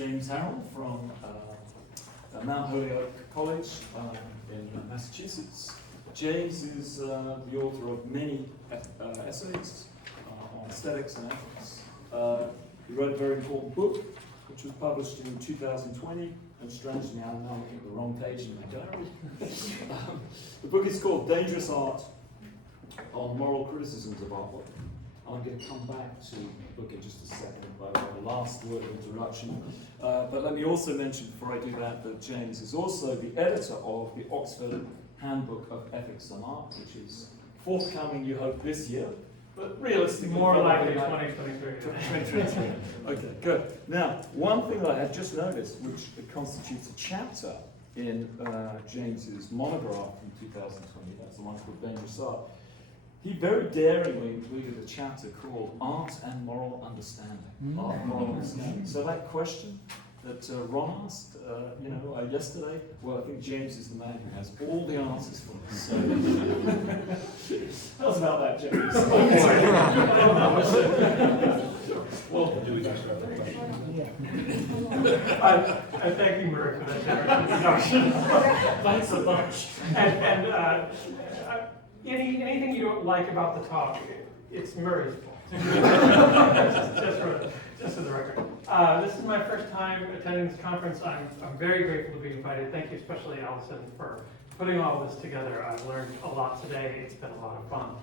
James Harrell from Mount Holyoke College in Massachusetts. James is the author of many essays on aesthetics and ethics. He wrote a very important book, which was published in 2020, and strangely I'm now looking at the wrong page in my diary. The book is called Dangerous Art on Moral Criticisms of Artwork. I'm going to come back to the book in just a second by way of a last word of introduction. But let me also mention before I do that that James is also the editor of the Oxford Handbook of Ethics and Art, which is forthcoming, you hope, this year, but realistically more likely 2023. 2023. Okay, good. Now, one thing that I had just noticed, which constitutes a chapter in James's monograph from 2020, that's the one called Dangerous Art. He very daringly included a chapter called Art and Moral Understanding. Art and Moral Understanding. So that question that Ron asked, yesterday, well, I think James is the man who has all the answers for us. So, tell us about that, James. Well, I thank you, Murray, for that generous introduction. Thanks a bunch. And anything you don't like about the talk, it's Murray's fault. just for the record. This is my first time attending this conference. I'm very grateful to be invited. Thank you, especially Allison, for putting all this together. I've learned a lot today. It's been a lot of fun.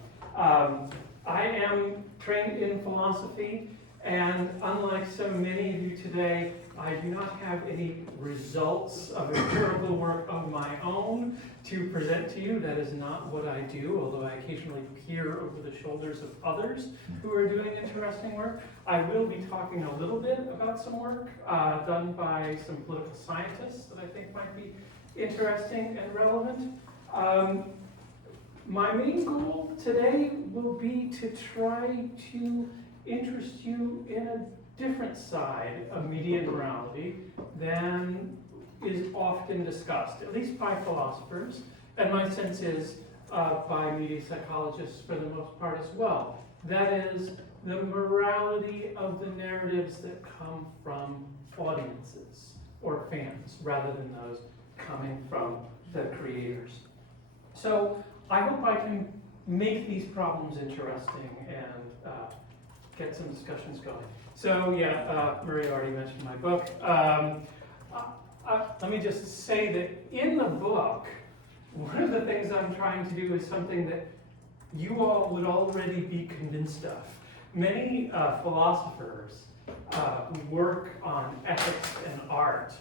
I am trained in philosophy, and unlike so many of you today, I do not have any results of empirical work of my own to present to you. That is not what I do, although I occasionally peer over the shoulders of others who are doing interesting work. I will be talking a little bit about some work done by some political scientists that I think might be interesting and relevant. My main goal today will be to try to interest you in a different side of media and morality than is often discussed, at least by philosophers, and my sense is by media psychologists for the most part as well. That is the morality of the narratives that come from audiences or fans, rather than those coming from the creators. So I hope I can make these problems interesting and get some discussions going. So Murray already mentioned my book. Let me just say that in the book, one of the things I'm trying to do is something that you all would already be convinced of. Many philosophers who work on ethics and art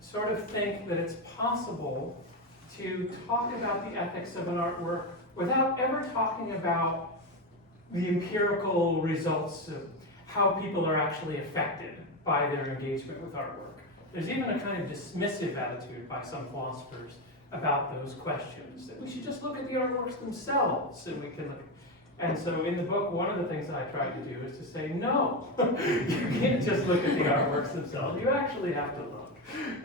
sort of think that it's possible to talk about the ethics of an artwork without ever talking about the empirical results of how people are actually affected by their engagement with artwork. There's even a kind of dismissive attitude by some philosophers about those questions, that we should just look at the artworks themselves and we can look. And so in the book, one of the things that I tried to do is to say, no, you can't just look at the artworks themselves. You actually have to look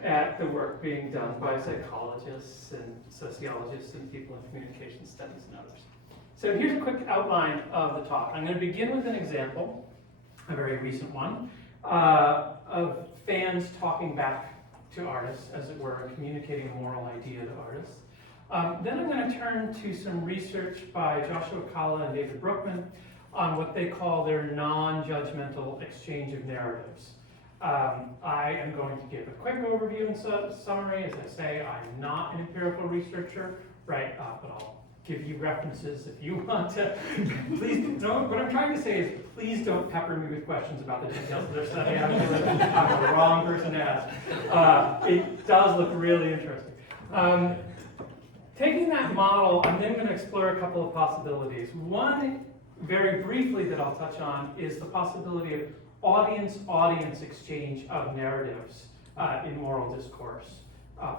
at the work being done by psychologists and sociologists and people in communication studies and others. So here's a quick outline of the talk. I'm going to begin with an example, a very recent one, of fans talking back to artists, as it were, and communicating a moral idea to artists. Then I'm going to turn to some research by Joshua Kalla and David Brookman on what they call their non-judgmental exchange of narratives. I am going to give a quick overview and summary. As I say, I'm not an empirical researcher, right? But I'll give you references if you want to. Please don't. What I'm trying to say is, please don't pepper me with questions about the details of their study. I'm the wrong person to ask. It does look really interesting. Taking that model, I'm then going to explore a couple of possibilities. One, very briefly, that I'll touch on is the possibility of audience-audience exchange of narratives in moral discourse,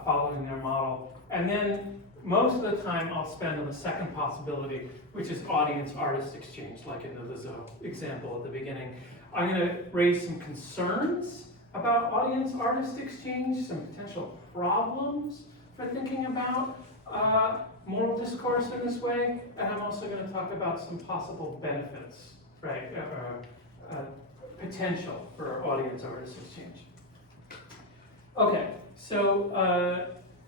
following their model. And then most of the time I'll spend on the second possibility, which is audience-artist exchange, like in the Lizza example at the beginning. I'm going to raise some concerns about audience-artist exchange, some potential problems for thinking about moral discourse in this way, and I'm also going to talk about some possible benefits, right, potential for audience-artist exchange. Okay, so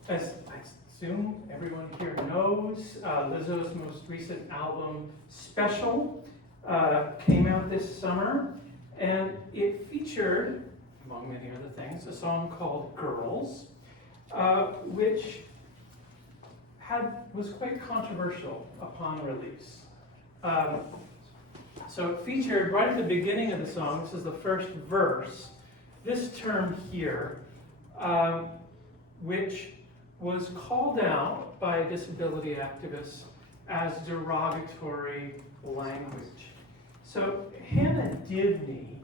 as I assume everyone here knows, Lizzo's most recent album, Special, came out this summer, and it featured, among many other things, a song called Girls, which was quite controversial upon release. So it featured, right at the beginning of the song, this is the first verse, this term here, which was called out by disability activists as derogatory language. So Hannah Divney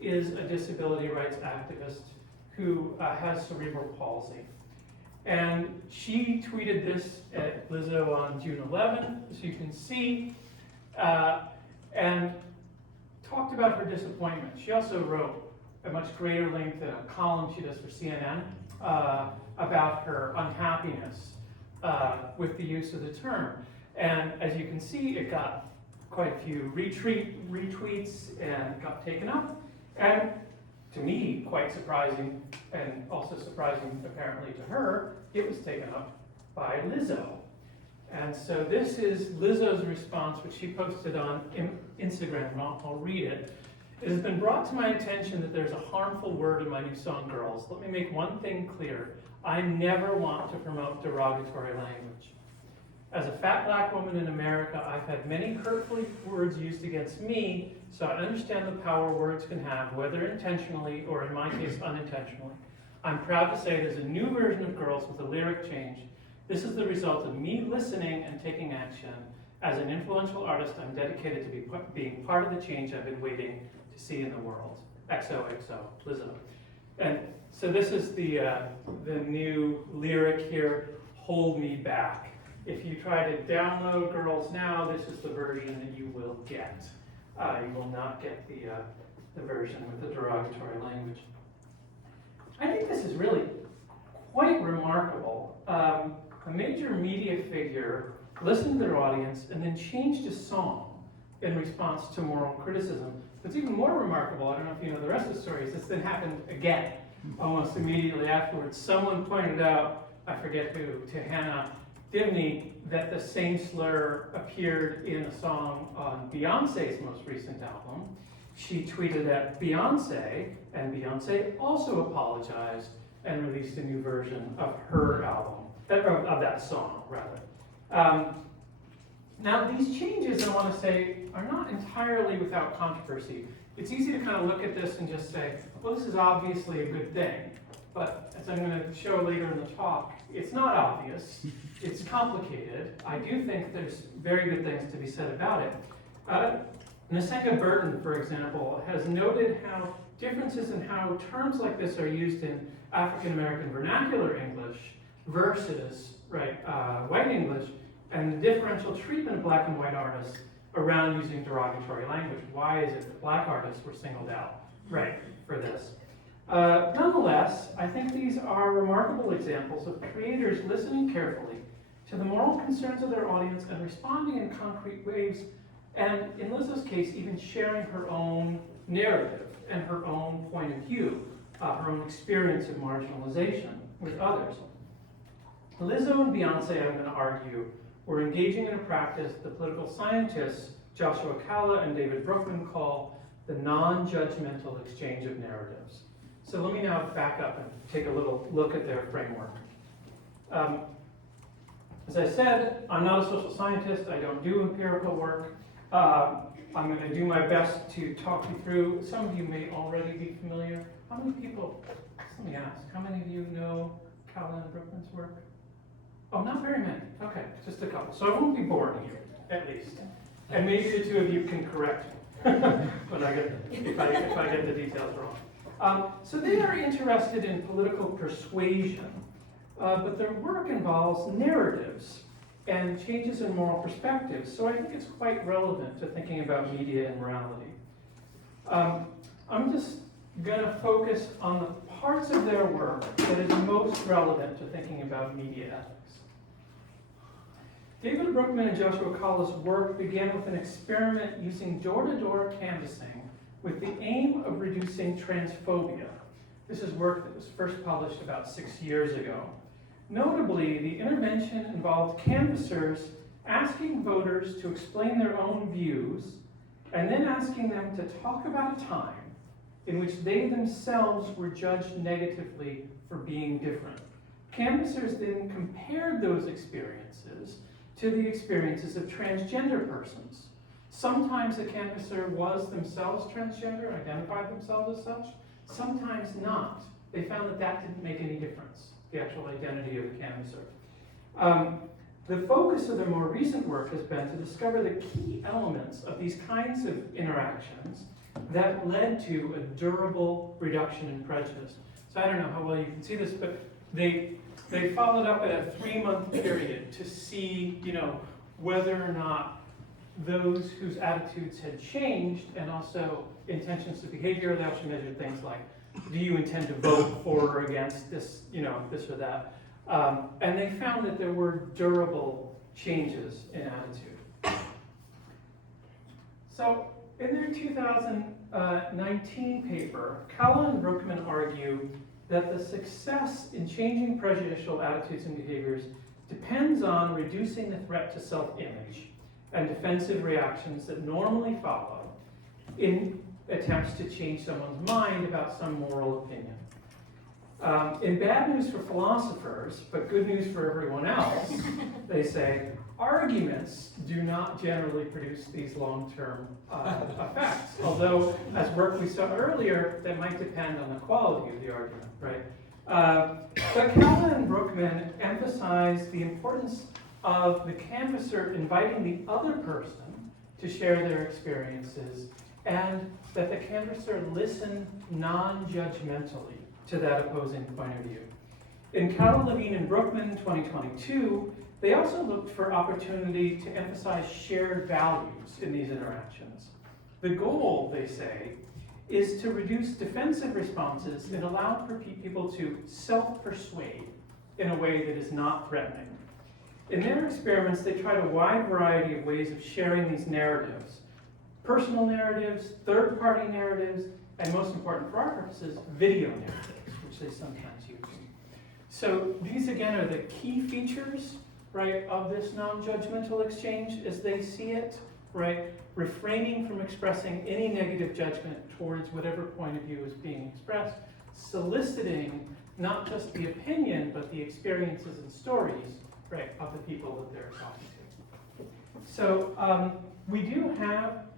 is a disability rights activist who has cerebral palsy. And she tweeted this at Lizzo on June 11th, so you can see, and talked about her disappointment. She also wrote at much greater length in a column she does for CNN about her unhappiness with the use of the term. And as you can see, it got quite a few retweets and got taken up. And to me, quite surprising, and also surprising apparently to her, it was taken up by Lizzo. And so this is Lizzo's response, which she posted on Instagram, and I'll read it. It has been brought to my attention that there's a harmful word in my new song, Girls. Let me make one thing clear. I never want to promote derogatory language. As a fat black woman in America, I've had many hurtful words used against me, so I understand the power words can have, whether intentionally or in my case, unintentionally. I'm proud to say there's a new version of Girls with a lyric change. This is the result of me listening and taking action. As an influential artist, I'm dedicated to being part of the change I've been waiting to see in the world. XOXO, Lizzo. And so this is the new lyric here, Hold Me Back. If you try to download Girls now, this is the version that you will get. You will not get the version with the derogatory language. I think this is really quite remarkable. A major media figure listened to their audience and then changed a song in response to moral criticism. What's even more remarkable, I don't know if you know the rest of the story, is this then happened again, almost immediately afterwards. Someone pointed out, I forget who, to Hannah Divney, that the same slur appeared in a song on Beyonce's most recent album. She tweeted at Beyonce, and Beyonce also apologized and released a new version of her album, of that song, rather. Now, these changes, I want to say, are not entirely without controversy. It's easy to kind of look at this and just say, well, this is obviously a good thing. But as I'm going to show later in the talk, it's not obvious. It's complicated. I do think there's very good things to be said about it. Nisenka Burton, for example, has noted how differences in how terms like this are used in African American vernacular English versus white English, and the differential treatment of black and white artists around using derogatory language. Why is it that black artists were singled out for this? Nonetheless, I think these are remarkable examples of creators listening carefully to the moral concerns of their audience and responding in concrete ways, and in Lizzo's case, even sharing her own narrative and her own point of view, her own experience of marginalization with others. Lizzo and Beyonce, I'm going to argue, were engaging in a practice the political scientists Joshua Calla and David Brookman call the non-judgmental exchange of narratives. So let me now back up and take a little look at their framework. As I said, I'm not a social scientist. I don't do empirical work. I'm going to do my best to talk you through. Some of you may already be familiar. How many people, let me ask, how many of you know Calla and Brookman's work? Oh, not very many. Okay, just a couple. So I won't be boring you, at least. And maybe the two of you can correct me when if I get the details wrong. So they are interested in political persuasion, but their work involves narratives and changes in moral perspectives. So I think it's quite relevant to thinking about media and morality. I'm just going to focus on the parts of their work that is most relevant to thinking about media ethics. David Brookman and Joshua Calla's work began with an experiment using door-to-door canvassing with the aim of reducing transphobia, This is work that was first published about 6 years ago. Notably, the intervention involved canvassers asking voters to explain their own views and then asking them to talk about a time in which they themselves were judged negatively for being different. Canvassers then compared those experiences to the experiences of transgender persons. Sometimes the canvasser was themselves transgender, identified themselves as such, sometimes not. They found that that didn't make any difference, the actual identity of the canvasser. The focus of their more recent work has been to discover the key elements of these kinds of interactions that led to a durable reduction in prejudice. So I don't know how well you can see this, but they followed up at a 3-month period to see, whether or not those whose attitudes had changed and also intentions to behavior. They also measured things like, do you intend to vote for or against this, this or that? And they found that there were durable changes in attitude. So in their 2019 paper, Calla and Brookman argue that the success in changing prejudicial attitudes and behaviors depends on reducing the threat to self-image and defensive reactions that normally follow in attempts to change someone's mind about some moral opinion. In bad news for philosophers, but good news for everyone else, they say, arguments do not generally produce these long-term effects. Although, as work we saw earlier, that might depend on the quality of the argument, right? But Calla and Brookman emphasize the importance of the canvasser inviting the other person to share their experiences, and that the canvasser listen non-judgmentally to that opposing point of view. In Calla, Levine, and Brookman 2022, they also looked for opportunity to emphasize shared values in these interactions. The goal, they say, is to reduce defensive responses and allow for people to self-persuade in a way that is not threatening. In their experiments, they tried a wide variety of ways of sharing these narratives. Personal narratives, third-party narratives, and most important for our purposes, video narratives, which they sometimes use. So these, again, are the key features, right, of this non-judgmental exchange as they see it, right? Refraining from expressing any negative judgment towards whatever point of view is being expressed, soliciting not just the opinion, but the experiences and stories, right, of the people that they're talking to. So we do have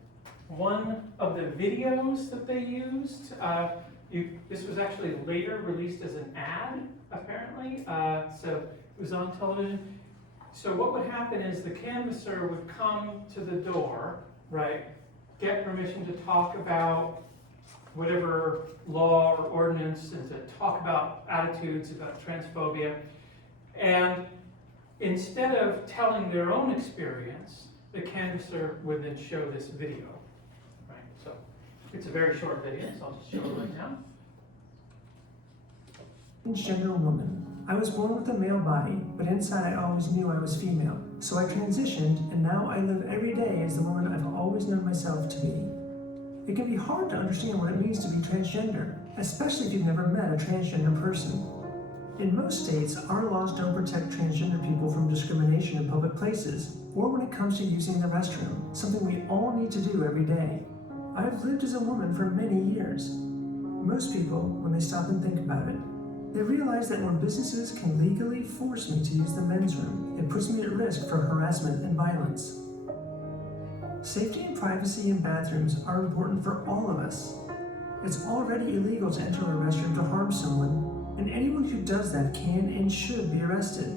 one of the videos that they used. This was actually later released as an ad, apparently. So it was on television. So what would happen is the canvasser would come to the door, right, get permission to talk about whatever law or ordinance and to talk about attitudes, about transphobia. And instead of telling their own experience, the canvasser would then show this video. Right? So it's a very short video, so I'll just show it right now. Transgender woman. I was born with a male body, but inside I always knew I was female. So I transitioned, and now I live every day as the woman I've always known myself to be. It can be hard to understand what it means to be transgender, especially if you've never met a transgender person. In most states, our laws don't protect transgender people from discrimination in public places, or when it comes to using the restroom, something we all need to do every day. I've lived as a woman for many years. Most people, when they stop and think about it, they realize that when businesses can legally force me to use the men's room, it puts me at risk for harassment and violence. Safety and privacy in bathrooms are important for all of us. It's already illegal to enter a restroom to harm someone, and anyone who does that can and should be arrested.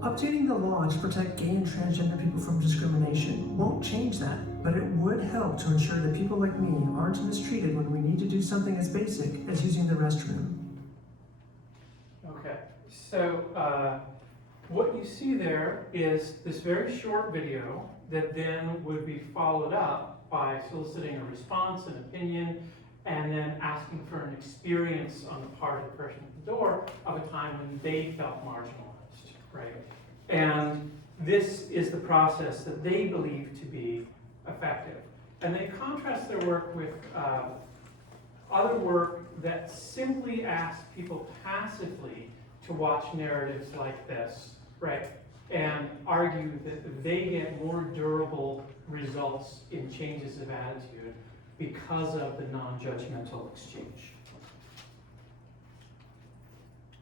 Updating the law to protect gay and transgender people from discrimination won't change that, but it would help to ensure that people like me aren't mistreated when we need to do something as basic as using the restroom. Okay, so what you see there is this very short video that then would be followed up by soliciting a response, an opinion, and then asking for an experience on the part of the person at the door of a time when they felt marginalized, right? And this is the process that they believe to be effective. And they contrast their work with other work that simply asks people passively to watch narratives like this, right? And argue that they get more durable results in changes of attitude because of the non-judgmental exchange.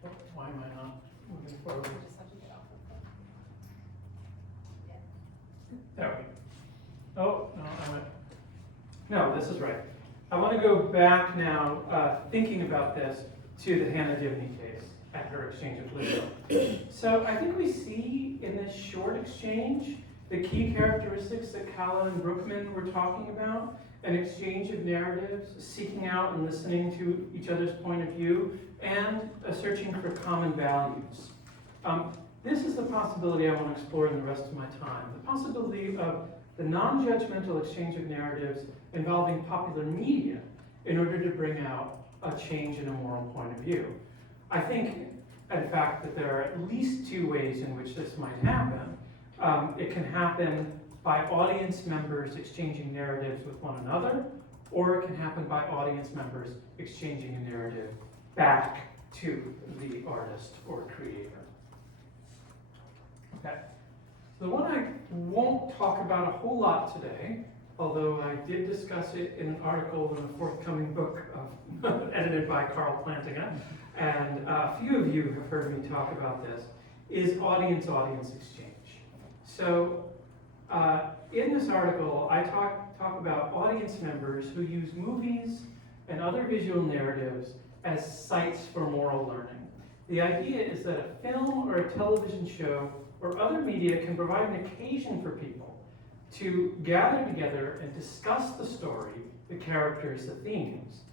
Oh, why am I not moving forward? There we go. Oh, no, I went. No, this is right. I want to go back now, thinking about this, to the Hannah Divney case at her exchange with Lizza. So I think we see in this short exchange the key characteristics that Kalla and Brookman were talking about: an exchange of narratives, seeking out and listening to each other's point of view, and a searching for common values. This is the possibility I want to explore in the rest of my time. The possibility of the non-judgmental exchange of narratives involving popular media in order to bring out a change in a moral point of view. I think, in fact, that there are at least two ways in which this might happen. It can happen by audience members exchanging narratives with one another, or it can happen by audience members exchanging a narrative back to the artist or creator. Okay. The one I won't talk about a whole lot today, although I did discuss it in an article in a forthcoming book edited by Carl Plantinga, and a few of you have heard me talk about this, is audience-audience exchange. So in this article, I talk about audience members who use movies and other visual narratives as sites for moral learning. The idea is that a film or a television show or other media can provide an occasion for people to gather together and discuss the story, the characters, the themes.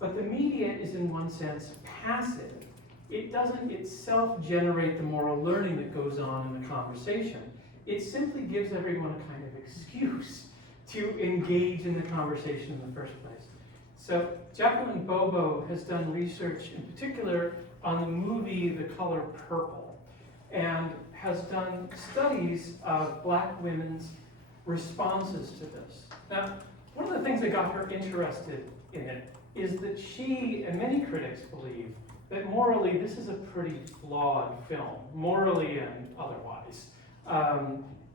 But the media is, in one sense, passive. It doesn't itself generate the moral learning that goes on in the conversation. It simply gives everyone a kind of excuse to engage in the conversation in the first place. So Jacqueline Bobo has done research in particular on the movie The Color Purple, and has done studies of Black women's responses to this. Now, one of the things that got her interested in it is that she, and many critics, believe that morally this is a pretty flawed film, morally and otherwise.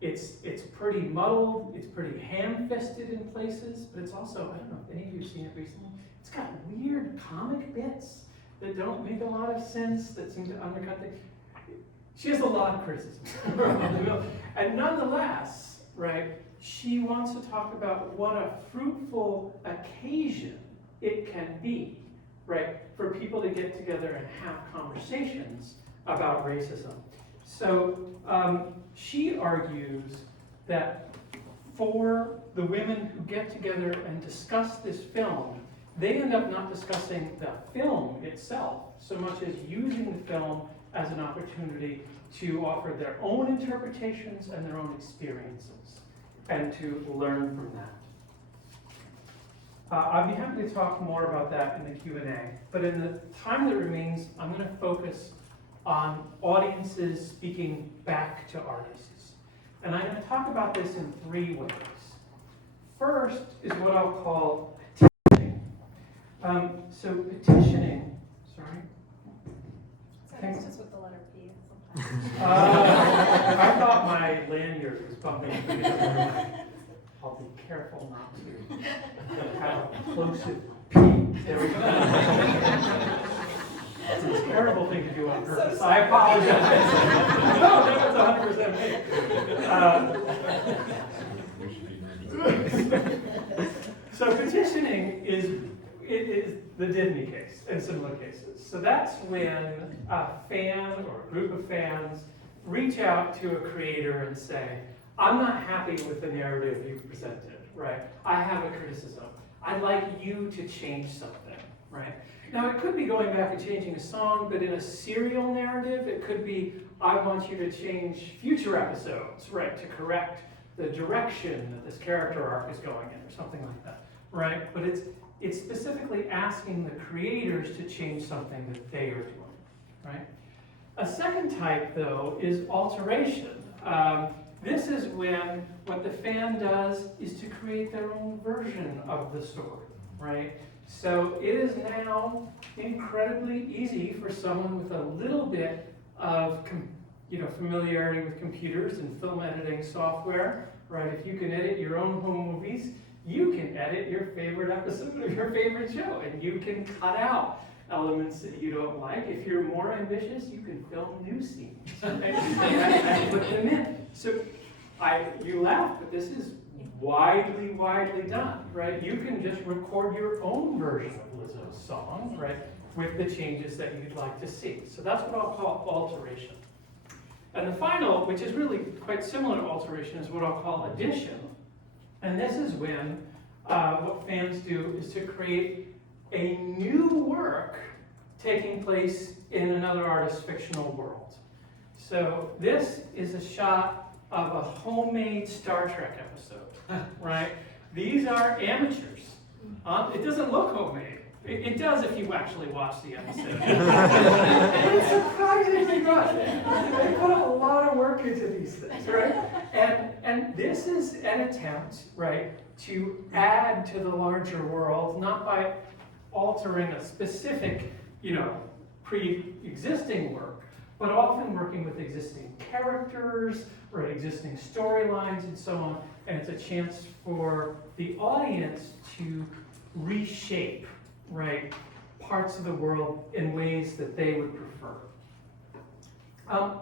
It's pretty muddled, it's pretty ham-fisted in places, but it's also, I don't know if any of you have seen it recently, it's got weird comic bits that don't make a lot of sense, that seem to undercut things. She has a lot of criticisms. And nonetheless, right, she wants to talk about what a fruitful occasion it can be, right, for people to get together and have conversations about racism. So she argues that for the women who get together and discuss this film, they end up not discussing the film itself so much as using the film as an opportunity to offer their own interpretations and their own experiences, and to learn from that. I'd be happy to talk more about that in the Q&A, but in the time that remains, I'm going to focus on audiences speaking back to artists. And I'm going to talk about this in three ways. First is what I'll call petitioning. So petitioning, sorry? It's just with the letter P sometimes. I thought my lanyard was bumping into the other. I'll be careful not to have a plosive P. There we go. It's a terrible thing to do on purpose. I apologize. No, it's 100% me. So petitioning is the Divney case and similar cases. So that's when a fan or a group of fans reach out to a creator and say, I'm not happy with the narrative you've presented, right? I have a criticism. I'd like you to change something, right? Now, it could be going back and changing a song, but in a serial narrative, it could be, I want you to change future episodes, right, to correct the direction that this character arc is going in, or something like that, right? But it's specifically asking the creators to change something that they are doing, right? A second type, though, is alteration. This is when what the fan does is to create their own version of the story, right? So it is now incredibly easy for someone with a little bit of familiarity with computers and film editing software, right? If you can edit your own home movies, you can edit your favorite episode of your favorite show, and you can cut out elements that you don't like. If you're more ambitious, you can film new scenes and put them in. So you laugh, but this is widely done, right? You can just record your own version of Lizzo's song, right, with the changes that you'd like to see. So that's what I'll call alteration. And the final, which is really quite similar to alteration, is what I'll call addition. And this is when what fans do is to create a new work taking place in another artist's fictional world. So this is a shot of a homemade Star Trek episode, right? These are amateurs. It doesn't look homemade. It does if you actually watch the episode. And it's surprisingly good. They put a lot of work into these things, right? And this is an attempt, right, to add to the larger world, not by altering a specific, pre-existing work, but often working with existing characters or existing storylines and so on. And it's a chance for the audience to reshape, right, parts of the world in ways that they would prefer. I'm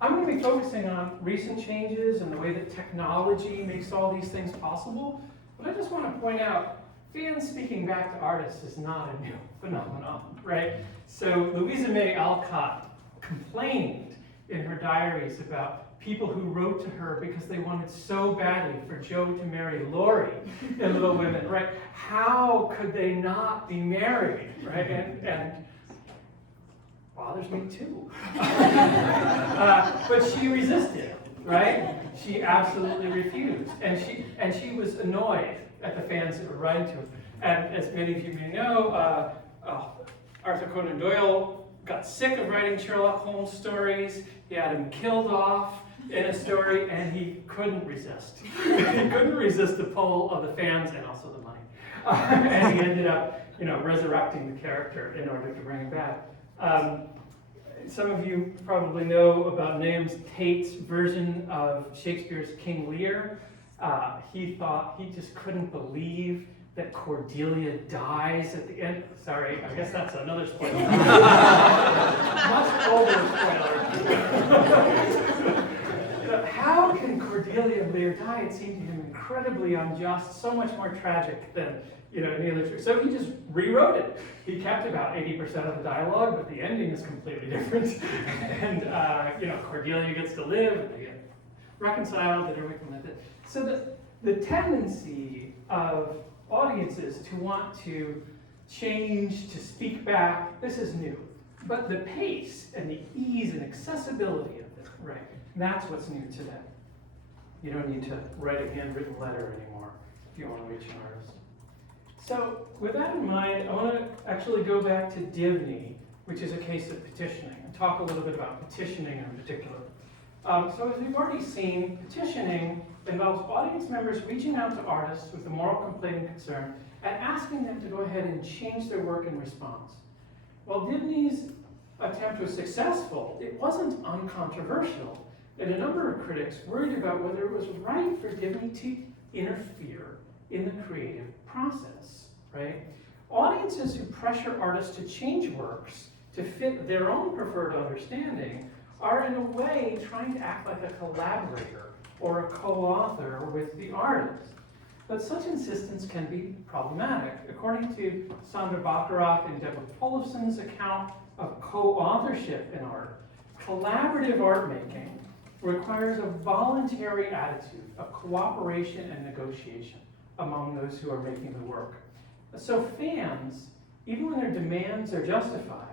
going to be focusing on recent changes and the way that technology makes all these things possible, but I just want to point out, fans speaking back to artists is not a new phenomenon, right? So Louisa May Alcott complained in her diaries about people who wrote to her because they wanted so badly for Jo to marry Laurie in Little Women, right? How could they not be married, right? And bothers me too. But she resisted, right? She absolutely refused, and she was annoyed at the fans that were writing to her. And as many of you may know, Arthur Conan Doyle got sick of writing Sherlock Holmes stories. He had him killed off in a story, and he couldn't resist. He couldn't resist the pull of the fans and also the money. And he ended up, resurrecting the character in order to bring it back. Some of you probably know about Nahum Tate's version of Shakespeare's King Lear. He just couldn't believe that Cordelia dies at the end. Sorry, I guess that's another spoiler. Much older spoiler. How can Cordelia Lear die? It seemed to him incredibly unjust, so much more tragic than any other truth. So he just rewrote it. He kept about 80% of the dialogue, but the ending is completely different. And Cordelia gets to live, and they get reconciled, and everything like that. So the tendency of audiences to want to change, to speak back, this is new. But the pace and the ease and accessibility of it, right, that's what's new today. You don't need to write a handwritten letter anymore if you want to reach an artist. So with that in mind, I want to actually go back to Divney, which is a case of petitioning, and talk a little bit about petitioning in particular. So as we've already seen, petitioning involves audience members reaching out to artists with a moral complaint and concern and asking them to go ahead and change their work in response. While Divney's attempt was successful, it wasn't uncontroversial, and a number of critics worried about whether it was right for Divney to interfere in the creative process, right? Audiences who pressure artists to change works to fit their own preferred understanding are in a way trying to act like a collaborator or a co-author with the artist. But such insistence can be problematic. According to Sandra Bacharach and Deborah Tollefson's account of co-authorship in art, collaborative art making requires a voluntary attitude of cooperation and negotiation among those who are making the work. So fans, even when their demands are justified,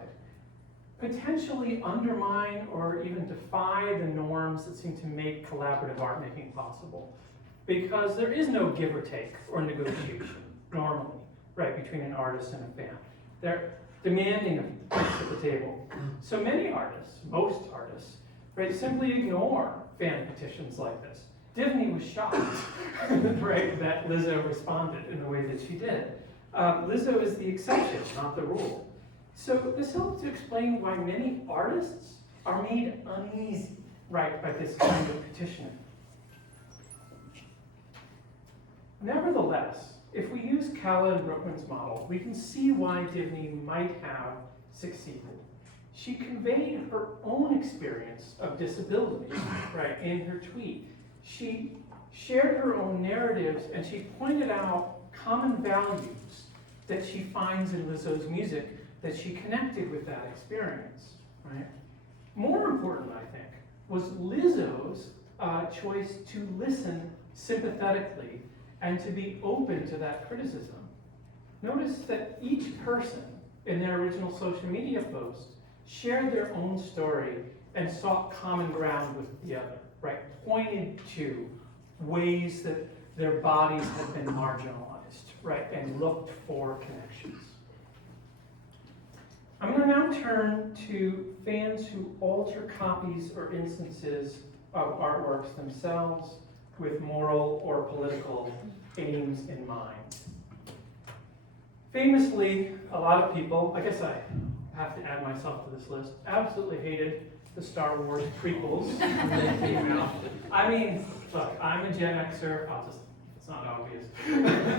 potentially undermine or even defy the norms that seem to make collaborative art making possible. Because there is no give or take or negotiation normally, right, between an artist and a fan. They're demanding a place at the table. So many artists, most artists, right, simply ignore fan petitions like this. Divney was shocked, right, that Lizzo responded in the way that she did. Lizzo is the exception, not the rule. So this helps to explain why many artists are made uneasy, right, by this kind of petitioning. Nevertheless, if we use Kalla and Brookman's model, we can see why Divney might have succeeded. She conveyed her own experience of disability, right, in her tweet. She shared her own narratives, and she pointed out common values that she finds in Lizzo's music, that she connected with that experience, right? More important, I think, was Lizzo's choice to listen sympathetically and to be open to that criticism. Notice that each person in their original social media post shared their own story and sought common ground with the other, right? Pointed to ways that their bodies had been marginalized, right? And looked for connections. I'm going to now turn to fans who alter copies or instances of artworks themselves with moral or political aims in mind. Famously, a lot of people, I guess I have to add myself to this list, absolutely hated the Star Wars prequels when they came out. I mean, look, I'm a Gen Xer, it's not obvious.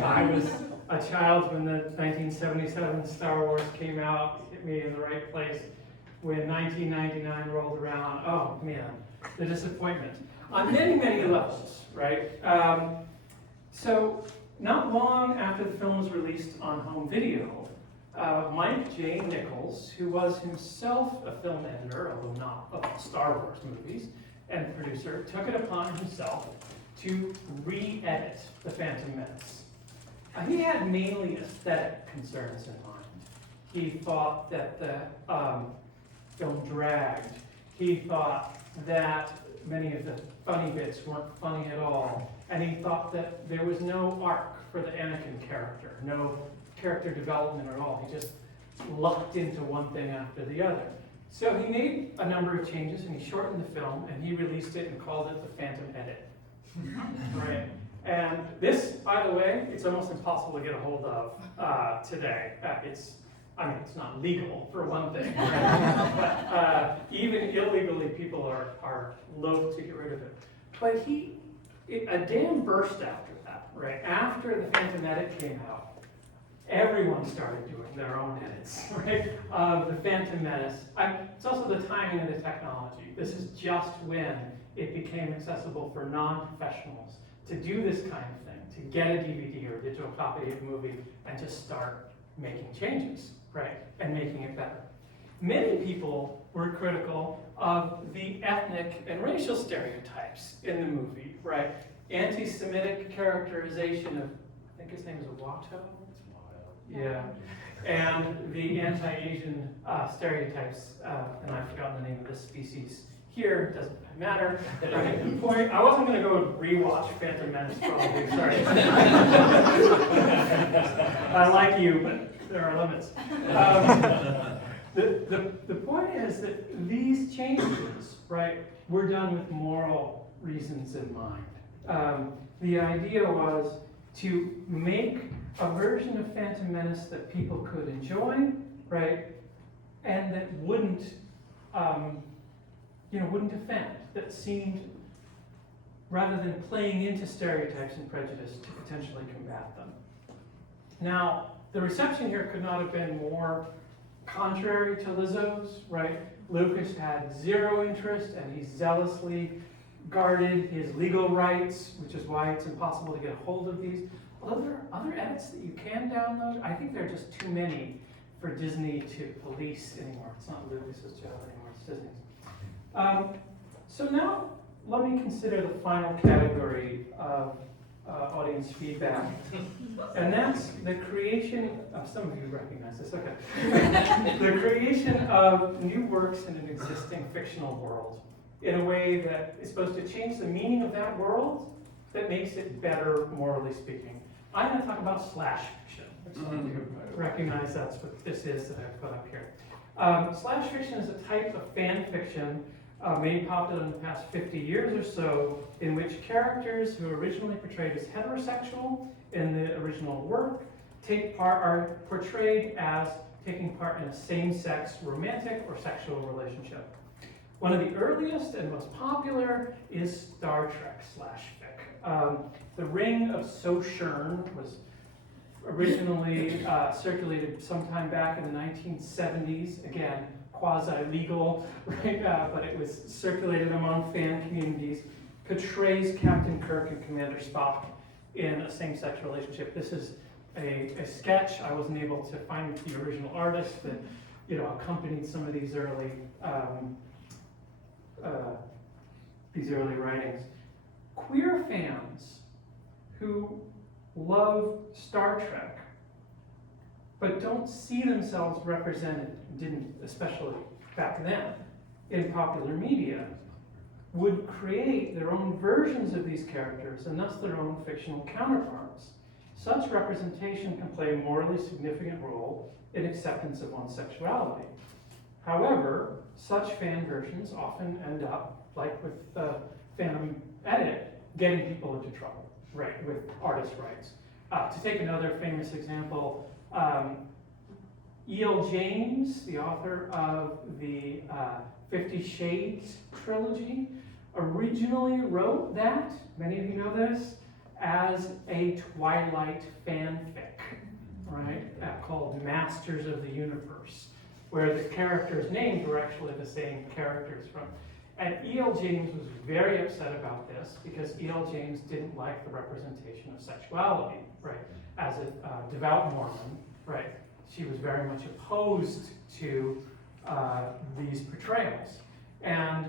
I was a child when the 1977 Star Wars came out, hit me in the right place. When 1999 rolled around, oh man, the disappointment. On many, many levels, right? So, not long after the film was released on home video, Mike J. Nichols, who was himself a film editor, although not of Star Wars movies, and producer, took it upon himself to re-edit The Phantom Menace. He had mainly aesthetic concerns in mind. He thought that the film dragged. He thought that many of the funny bits weren't funny at all. And he thought that there was no arc for the Anakin character, no character development at all. He just lucked into one thing after the other. So he made a number of changes, and he shortened the film, and he released it and called it The Phantom Edit. Right? And this, by the way, it's almost impossible to get a hold of today. It's not legal, for one thing. Right? But even illegally, people are loath to get rid of it. But a dam burst after that, right? After The Phantom Edit came out, everyone started doing their own edits, right? The Phantom Menace. It's also the timing of the technology. This is just when it became accessible for non-professionals to do this kind of thing, to get a DVD or a digital copy of a movie and just start making changes, right? And making it better. Many people were critical of the ethnic and racial stereotypes in the movie, right? Anti-Semitic characterization of, I think his name is Watto? Yeah. And the anti-Asian stereotypes, and I've forgotten the name of this species here, doesn't matter. Right? The point, I wasn't going to go rewatch Phantom Menace probably, sorry. I like you, but there are limits. The point is that these changes, right, were done with moral reasons in mind. The idea was to make a version of Phantom Menace that people could enjoy, right, and that wouldn't offend, that seemed, rather than playing into stereotypes and prejudice, to potentially combat them. Now, the reception here could not have been more contrary to Lizzo's, right? Lucas had zero interest, and he zealously guarded his legal rights, which is why it's impossible to get a hold of these. Although there are other edits that you can download, I think there are just too many for Disney to police anymore. It's not Lucas's job anymore, it's Disney's. So now, let me consider the final category of audience feedback. And that's the creation of, some of you recognize this, okay. The creation of new works in an existing fictional world in a way that is supposed to change the meaning of that world that makes it better, morally speaking. I'm going to talk about slash fiction. Some of you recognize that's what this is that I've put up here. Slash fiction is a type of fan fiction made popular in the past 50 years or so, in which characters who were originally portrayed as heterosexual in the original work are portrayed as taking part in a same-sex romantic or sexual relationship. One of the earliest and most popular is Star Trek /fic. The Ring of Sojourn was originally circulated sometime back in the 1970s, again, quasi-legal, right? But it was circulated among fan communities, portrays Captain Kirk and Commander Spock in a same-sex relationship. This is a sketch. I wasn't able to find the original artist that, accompanied some of these early writings. Queer fans who love Star Trek but don't see themselves represented, didn't, especially back then, in popular media, would create their own versions of these characters and thus their own fictional counterparts. Such representation can play a morally significant role in acceptance of one's sexuality. However, such fan versions often end up, like with fandom edit, getting people into trouble, right, with artist rights. To take another famous example, E.L. James, the author of the 50 Shades trilogy, originally wrote that, many of you know this, as a Twilight fanfic, right, called Masters of the Universe, where the characters' names were actually the same characters from. And E.L. James was very upset about this because E.L. James didn't like the representation of sexuality, right? As a devout Mormon, right? She was very much opposed to these portrayals. And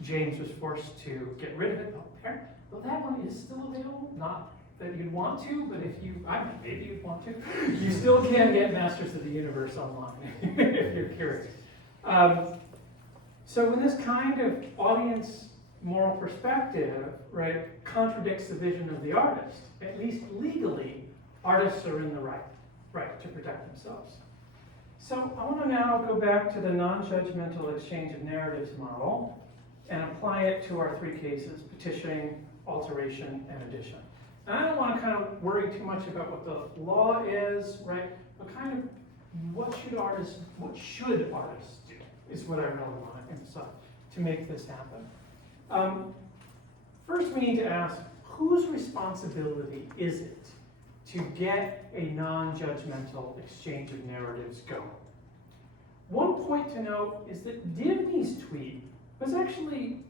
James was forced to get rid of it. Well, that one is still available. Not that you'd want to, but if you, maybe you'd want to. You still can get Masters of the Universe online if you're curious. So when this kind of audience moral perspective, right, contradicts the vision of the artist, at least legally, artists are in the right to protect themselves. So I want to now go back to the non-judgmental exchange of narratives model and apply it to our three cases: petitioning, alteration, and addition. And I don't want to kind of worry too much about what the law is, right? But kind of what should artists do is what I really want to emphasize to make this happen. First, we need to ask, whose responsibility is it to get a non-judgmental exchange of narratives going? One point to note is that Divney's tweet was actually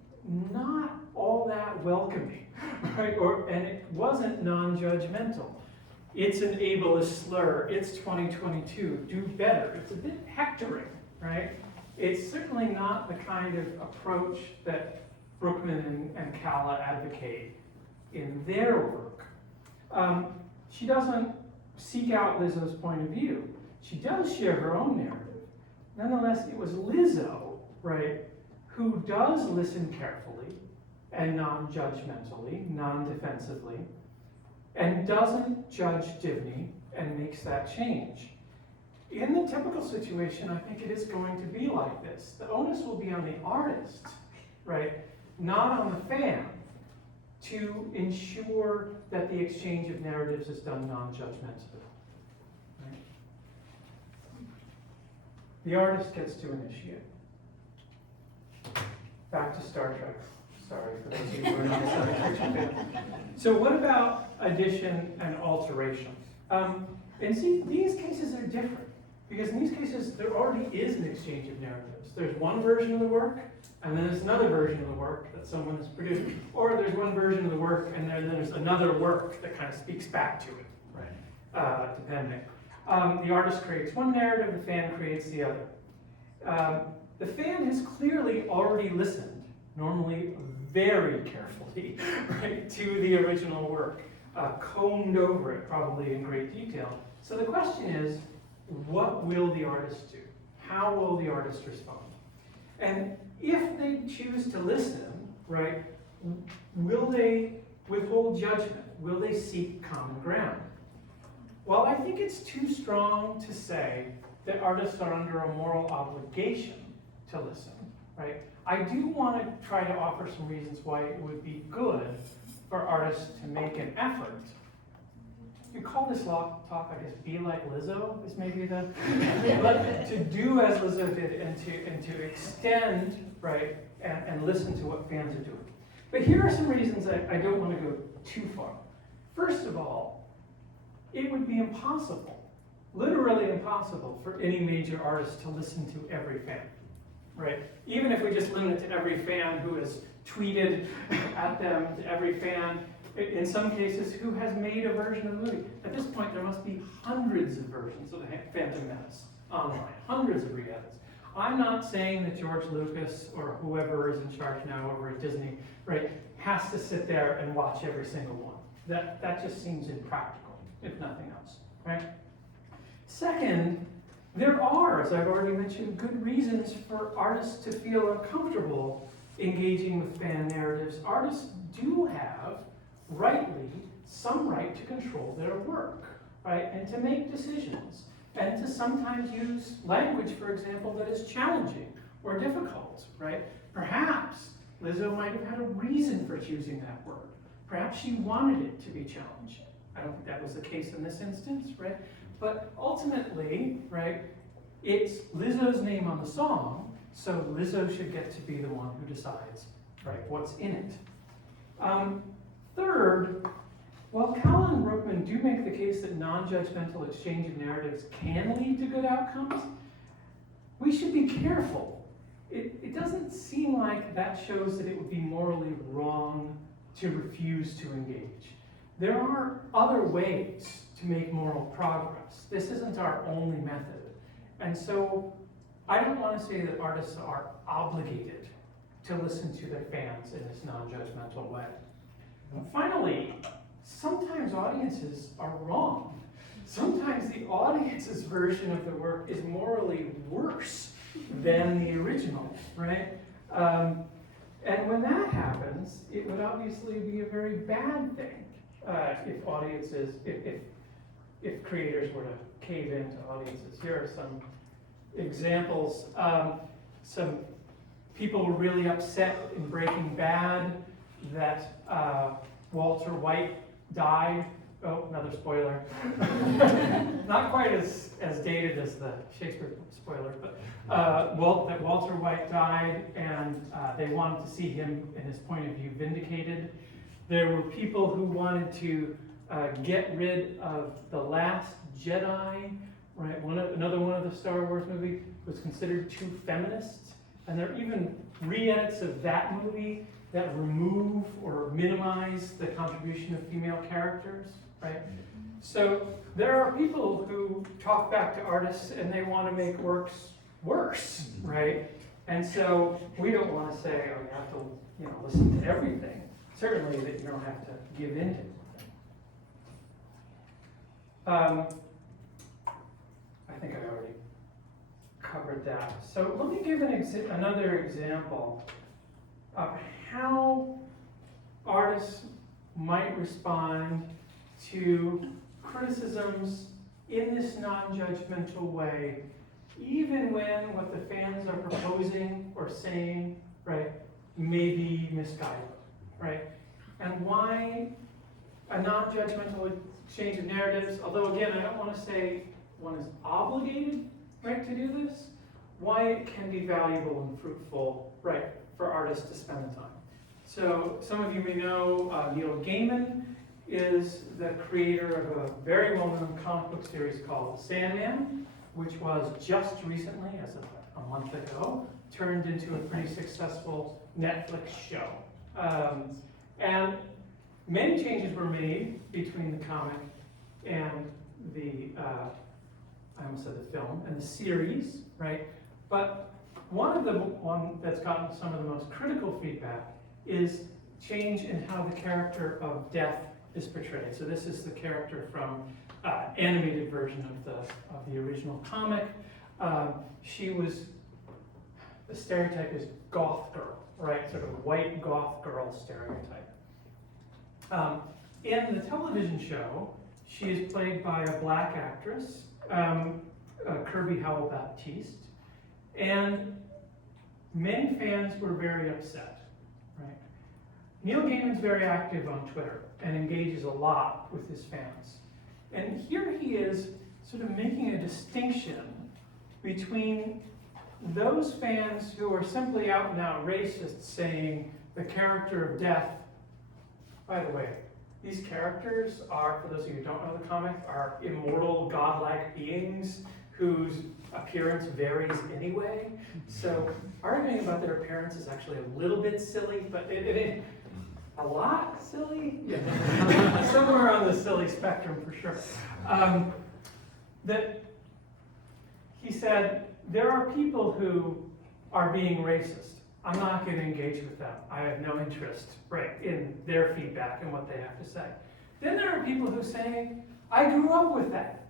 not all that welcoming, right? And it wasn't non-judgmental. It's an ableist slur. It's 2022. Do better. It's a bit hectoring, right? It's certainly not the kind of approach that Brookman and Calla advocate in their work. She doesn't seek out Lizzo's point of view. She does share her own narrative. Nonetheless, it was Lizzo, right, who does listen carefully and non-judgmentally, non-defensively, and doesn't judge Divney and makes that change. In the typical situation, I think it is going to be like this. The onus will be on the artist, right, not on the fan, to ensure that the exchange of narratives is done non-judgmentally. Right? The artist gets to initiate. Back to Star Trek. Sorry for those of you who are not science fiction fans. So what about addition and alteration? And see, these cases are different, because in these cases, there already is an exchange of narratives. There's one version of the work, and then there's another version of the work that someone has produced. Or there's one version of the work, and then there's another work that kind of speaks back to it, right? Depending. The artist creates one narrative, the fan creates the other. The fan has clearly already listened, normally very carefully, right, to the original work, combed over it, probably in great detail. So the question is, what will the artist do? How will the artist respond? And if they choose to listen, right, will they withhold judgment? Will they seek common ground? Well, I think it's too strong to say that artists are under a moral obligation to listen, right? I do want to try to offer some reasons why it would be good for artists to make an effort you call this talk, I guess, Be Like Lizzo is maybe the, but to do as Lizzo did and to extend, right, and listen to what fans are doing. But here are some reasons I don't want to go too far. First of all, it would be impossible, literally impossible, for any major artist to listen to every fan, right? Even if we just limit it to every fan who has tweeted at them, to every fan, in some cases, who has made a version of the movie. At this point, there must be hundreds of versions of the Phantom Menace online, hundreds of re-edits. I'm not saying that George Lucas or whoever is in charge now over at Disney, right, has to sit there and watch every single one. That just seems impractical, if nothing else, right? Second, there are, as I've already mentioned, good reasons for artists to feel uncomfortable engaging with fan narratives. Artists do have, rightly, some right to control their work, right, and to make decisions, and to sometimes use language, for example, that is challenging or difficult, right? Perhaps Lizzo might have had a reason for choosing that word. Perhaps she wanted it to be challenged. I don't think that was the case in this instance, right? But ultimately, right, it's Lizzo's name on the song, so Lizzo should get to be the one who decides, right, what's in it. Third, while Cowell and Brookman do make the case that non-judgmental exchange of narratives can lead to good outcomes, we should be careful. It doesn't seem like that shows that it would be morally wrong to refuse to engage. There are other ways to make moral progress. This isn't our only method. And so I don't want to say that artists are obligated to listen to their fans in this non-judgmental way. Finally, sometimes audiences are wrong. Sometimes the audience's version of the work is morally worse than the original, right? And when that happens, it would obviously be a very bad thing if audiences, if creators were to cave into audiences. Here are some examples. Some people were really upset in Breaking Bad that Walter White died. Oh, another spoiler. Not quite as dated as the Shakespeare spoiler, but that Walter White died, and they wanted to see him and his point of view vindicated. There were people who wanted to get rid of The Last Jedi, right? Another one of the Star Wars movies was considered too feminist, and there are even re-edits of that movie that remove or minimize the contribution of female characters, right? So there are people who talk back to artists and they want to make works worse, right? And so we don't want to say, oh, you have to, listen to everything. Certainly that you don't have to give in to it. I think I already covered that. So let me give another example of how artists might respond to criticisms in this non-judgmental way, even when what the fans are proposing or saying, right, may be misguided, right? And why a non-judgmental exchange of narratives, although again, I don't want to say one is obligated, right, to do this, why it can be valuable and fruitful, right, for artists to spend the time. So some of you may know Neil Gaiman is the creator of a very well-known comic book series called Sandman, which was just recently, as of a month ago, turned into a pretty successful Netflix show. And many changes were made between the comic and the, I almost said the film, and the series, right? But one that's gotten some of the most critical feedback is change in how the character of Death is portrayed. So this is the character from animated version of the original comic. She was, the stereotype is goth girl, right? Sort of white goth girl stereotype. In the television show, she is played by a black actress, Kirby Howell-Baptiste, and many fans were very upset, right? Neil Gaiman's very active on Twitter and engages a lot with his fans. And here he is sort of making a distinction between those fans who are simply out and out racist, saying the character of death. By the way, these characters are, for those of you who don't know the comic, are immortal, godlike beings whose appearance varies anyway. So arguing about their appearance is actually a little bit silly, but it ain't a lot silly. Yeah. Somewhere on the silly spectrum for sure. That he said, there are people who are being racist. I'm not going to engage with them. I have no interest, right, in their feedback and what they have to say. Then there are people who say, I grew up with that.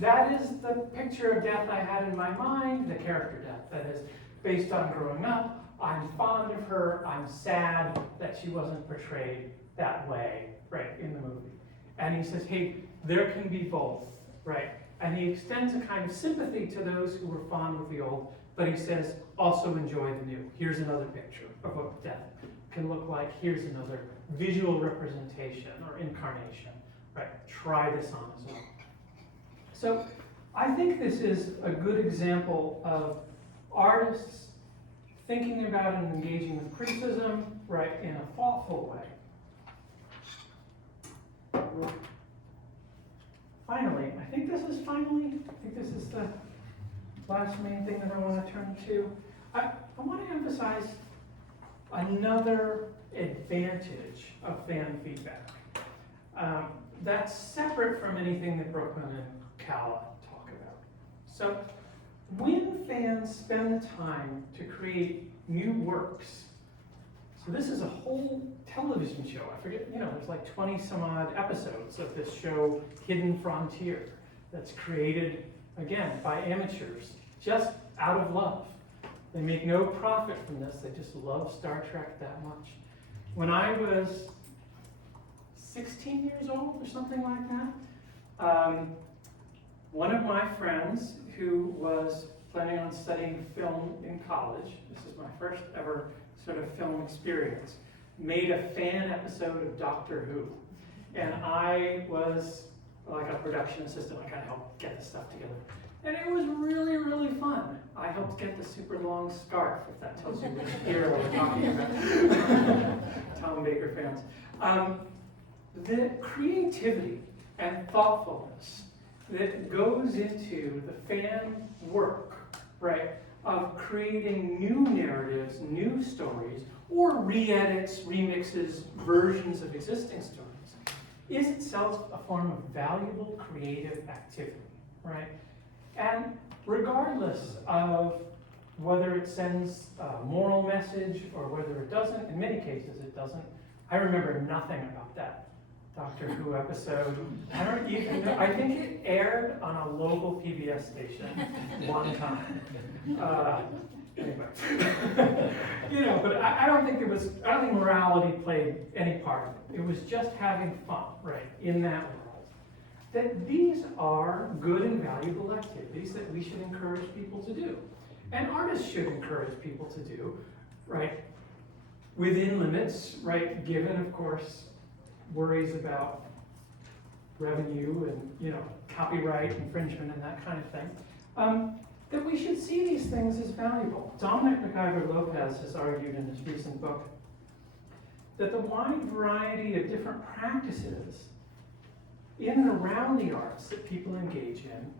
That is the picture of death I had in my mind, the character death. That is based on growing up. I'm fond of her. I'm sad that she wasn't portrayed that way, right, in the movie. And he says, hey, there can be both, right? And he extends a kind of sympathy to those who were fond of the old, but he says, also enjoy the new. Here's another picture of what death can look like. Here's another visual representation or incarnation, right? Try this on as well. So I think this is a good example of artists thinking about and engaging with criticism, right, in a thoughtful way. Finally, I think this is the last main thing that I want to turn to. I want to emphasize another advantage of fan feedback. That's separate from anything that Brooklyn and Calla talk about. So when fans spend the time to create new works, so this is a whole television show. I forget, there's like 20 some odd episodes of this show, Hidden Frontier, that's created, again, by amateurs, just out of love. They make no profit from this, they just love Star Trek that much. When I was 16 years old or something like that, one of my friends who was planning on studying film in college, this is my first ever sort of film experience, made a fan episode of Doctor Who. And I was like a production assistant, I kind of helped get the stuff together. And it was really, really fun. I helped get the super long scarf, if that tells you which era we're talking about. Tom Baker fans. The creativity and thoughtfulness that goes into the fan work, right, of creating new narratives, new stories, or re-edits, remixes, versions of existing stories, is itself a form of valuable creative activity, right? And regardless of whether it sends a moral message or whether it doesn't, in many cases it doesn't. I remember nothing about that Doctor Who episode. I don't even know, I think it aired on a local PBS station one time. Anyway, but I don't think morality played any part of it. It was just having fun, right, in that world. That these are good and valuable activities that we should encourage people to do. And artists should encourage people to do, right, within limits, right, given, of course, worries about revenue and, copyright infringement and that kind of thing. That we should see these things as valuable. Dominic McIver-Lopez has argued in his recent book that the wide variety of different practices in and around the arts that people engage in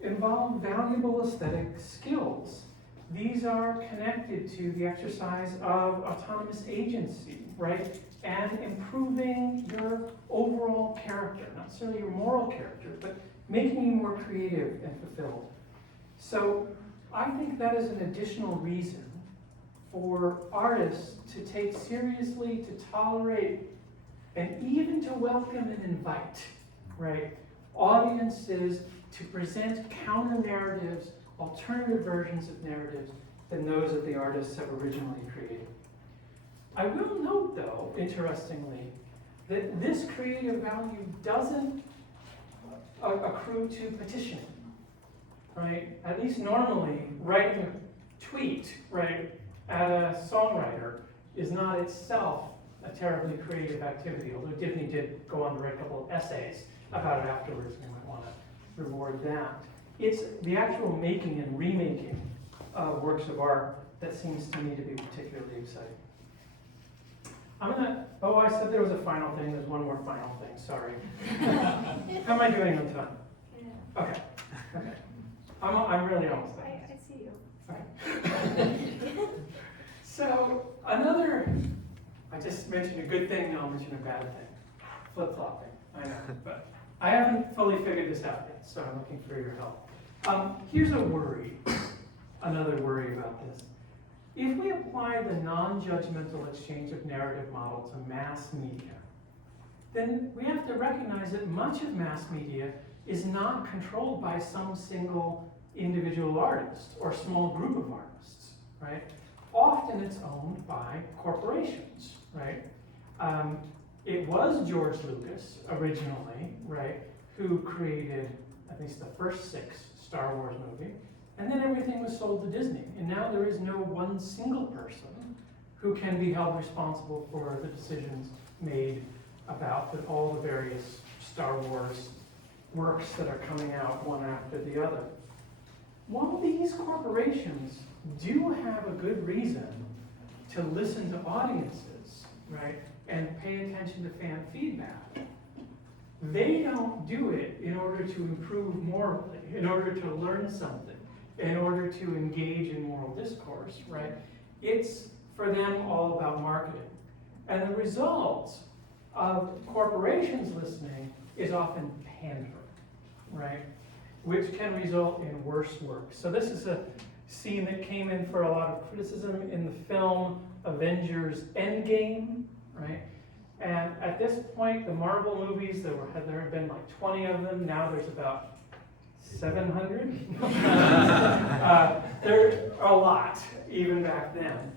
involve valuable aesthetic skills. These are connected to the exercise of autonomous agency, right? And improving your overall character, not necessarily your moral character, but making you more creative and fulfilled. So I think that is an additional reason for artists to take seriously, to tolerate, and even to welcome and invite, right, audiences to present counter-narratives, alternative versions of narratives than those that the artists have originally created. I will note, though, interestingly, that this creative value doesn't accrue to petitioning, right? At least normally, writing a tweet, right, at a songwriter is not itself a terribly creative activity, although Divney did go on to write a couple of essays about it afterwards, we might want to reward that. It's the actual making and remaking of works of art that seems to me to be particularly exciting. I said there was a final thing, there's one more final thing, sorry. How am I doing on time? Yeah. Okay. I'm really almost there. I see you. Okay. So I just mentioned a good thing, now I'll mention a bad thing. Flip-flopping, I know, but I haven't fully figured this out yet, so I'm looking for your help. Here's a worry, another worry about this. If we apply the non-judgmental exchange of narrative model to mass media, then we have to recognize that much of mass media is not controlled by some single individual artist or small group of artists, right? Often it's owned by corporations, right? It was George Lucas originally, right, who created at least the first 6 Star Wars movies. And then everything was sold to Disney. And now there is no one single person who can be held responsible for the decisions made about all the various Star Wars works that are coming out one after the other. While these corporations do have a good reason to listen to audiences, right, and pay attention to fan feedback, they don't do it in order to improve morally, in order to learn something, in order to engage in moral discourse, right? It's for them all about marketing. And the result of corporations listening is often pandering, right? Which can result in worse work. So this is a scene that came in for a lot of criticism in the film Avengers Endgame, right? And at this point, the Marvel movies, there had been like 20 of them, now there's about 700? There are a lot, even back then,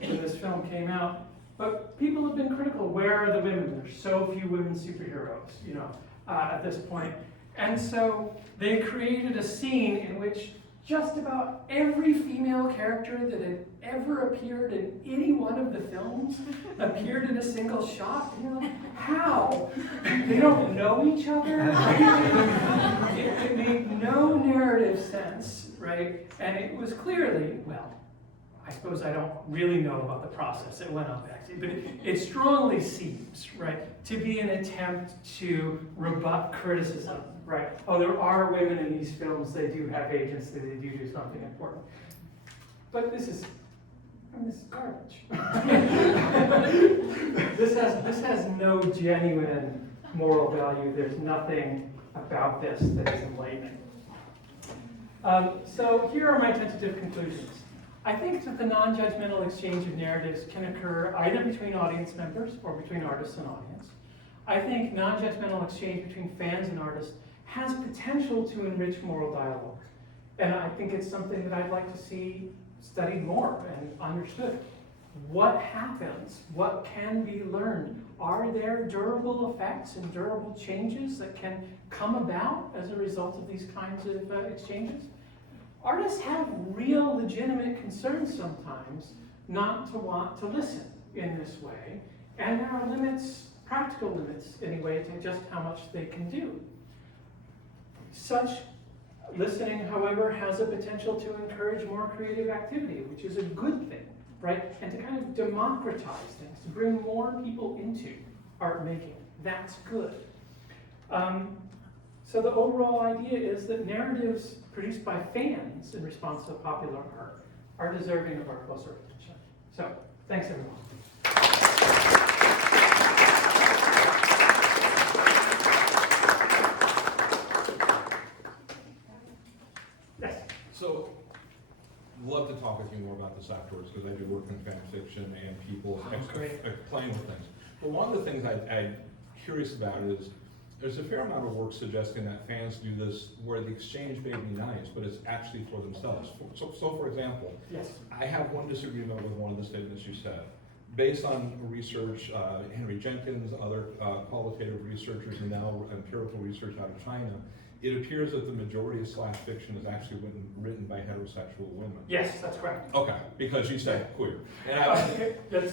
when this film came out. But people have been critical. Where are the women? There's so few women superheroes, at this point. And so they created a scene in which just about every female character that had ever appeared in any one of the films appeared in a single shot. How? They don't know each other? It made no narrative sense, right? And it was clearly, I suppose I don't really know about the process that went up actually, but it strongly seems, right, to be an attempt to rebut criticism, right? Oh, there are women in these films, they do have agency, they do something important. But this is garbage. This has no genuine moral value. There's nothing about this that is enlightening. So here are my tentative conclusions. I think that the non-judgmental exchange of narratives can occur either between audience members or between artists and audience. I think non-judgmental exchange between fans and artists has potential to enrich moral dialogue. And I think it's something that I'd like to see studied more and understood. What happens? What can be learned? Are there durable effects and durable changes that can come about as a result of these kinds of exchanges? Artists have real legitimate concerns sometimes not to want to listen in this way, and there are limits, practical limits anyway, to just how much they can do. Such listening, however, has a potential to encourage more creative activity, which is a good thing, right? And to kind of democratize things, to bring more people into art making. That's good. So the overall idea is that narratives produced by fans in response to popular art are deserving of our closer attention. So, thanks everyone. Yes? So, love to talk with you more about this afterwards because I do work in fan fiction and people playing with things. But one of the things I'm curious about is there's a fair amount of work suggesting that fans do this where the exchange may be nice, but it's actually for themselves. So for example, Yes. I have one disagreement with one of the statements you said. Based on research, Henry Jenkins, other qualitative researchers, and now empirical research out of China, it appears that the majority of slash fiction is actually written by heterosexual women. Yes, that's correct. Okay, because you said queer.